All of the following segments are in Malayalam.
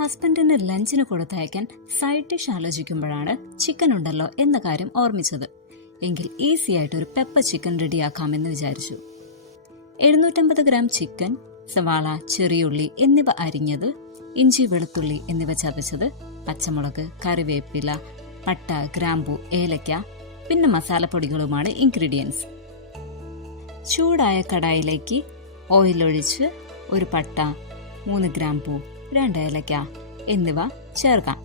ഹസ്ബൻഡിന് ലഞ്ചിന് കൊടുത്തയക്കാൻ സൈഡ് ഡിഷ് ആലോചിക്കുമ്പോഴാണ് ചിക്കൻ ഉണ്ടല്ലോ എന്ന കാര്യം ഓർമ്മിച്ചത്. എങ്കിൽ ഈസി ആയിട്ട് ഒരു പെപ്പർ ചിക്കൻ റെഡിയാക്കാമെന്ന് വിചാരിച്ചു. 750 ഗ്രാം ചിക്കൻ, സവാള, ചെറിയുള്ളി എന്നിവ അരിഞ്ഞത്, ഇഞ്ചി, വെളുത്തുള്ളി എന്നിവ ചതച്ചത്, പച്ചമുളക്, കറിവേപ്പില, പട്ട, ഗ്രാമ്പു, ഏലക്ക, പിന്നെ മസാലപ്പൊടികളുമാണ് ഇൻഗ്രീഡിയൻസ്. ചൂടായ കടായിലേക്ക് ഓയിൽ ഒഴിച്ച് ഒരു പട്ട, 3 ഗ്രാമ്പു, 2 ഏലക്ക എന്നിവ ചേർക്കാം.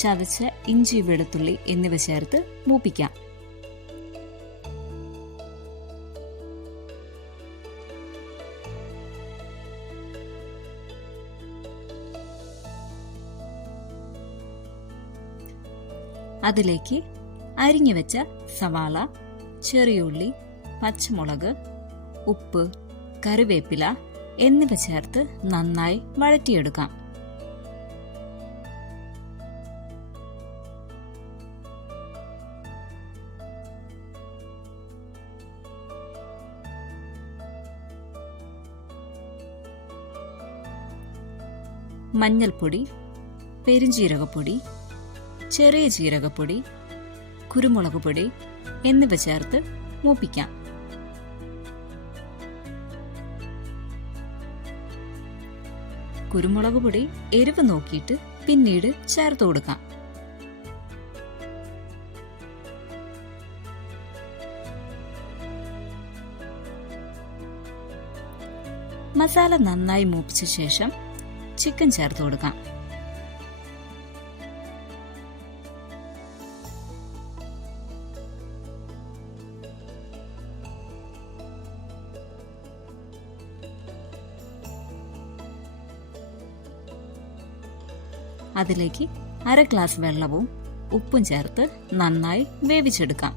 ചതച്ച ഇഞ്ചി, വെളുത്തുള്ളി എന്നിവ ചേർത്ത് മൂപ്പിക്കാം. അതിലേക്ക് അരിഞ്ഞു വെച്ച സവാള, ചെറിയുള്ളി, പച്ചമുളക്, ഉപ്പ്, കറിവേപ്പില എന്നിവ ചേർത്ത് നന്നായി വഴറ്റിയെടുക്കാം. മഞ്ഞൾപ്പൊടി, പെരുംജീരകപ്പൊടി, ചെറിയ ജീരകപ്പൊടി, കുരുമുളക് പൊടി എന്നിവ ചേർത്ത് മൂപ്പിക്കാം. കുരുമുളക് പൊടി എരിവ് നോക്കിയിട്ട് പിന്നീട് ചേർത്ത് കൊടുക്കാം. മസാല നന്നായി മൂപ്പിച്ച ശേഷം ചിക്കൻ ചേർത്ത് കൊടുക്കാം. അതിലേക്ക് 1/2 ഗ്ലാസ് വെള്ളവും ഉപ്പും ചേർത്ത് നന്നായി വേവിച്ചെടുക്കാം.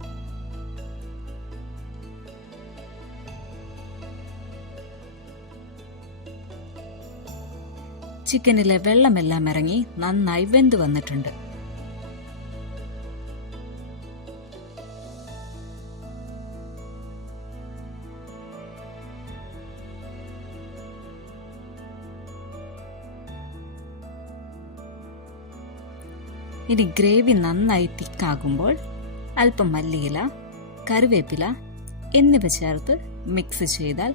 ചിക്കനിലെ വെള്ളമെല്ലാം ഇറങ്ങി നന്നായി വെന്ത് വന്നിട്ടുണ്ട്. ഇനി ഗ്രേവി നന്നായി തിക്കാകുമ്പോൾ അല്പം മല്ലിയില, കറിവേപ്പില എന്നിവ ചേർത്ത് മിക്സ് ചെയ്താൽ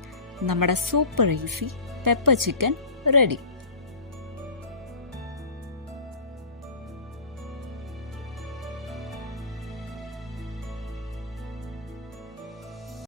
നമ്മുടെ super easy pepper chicken ready.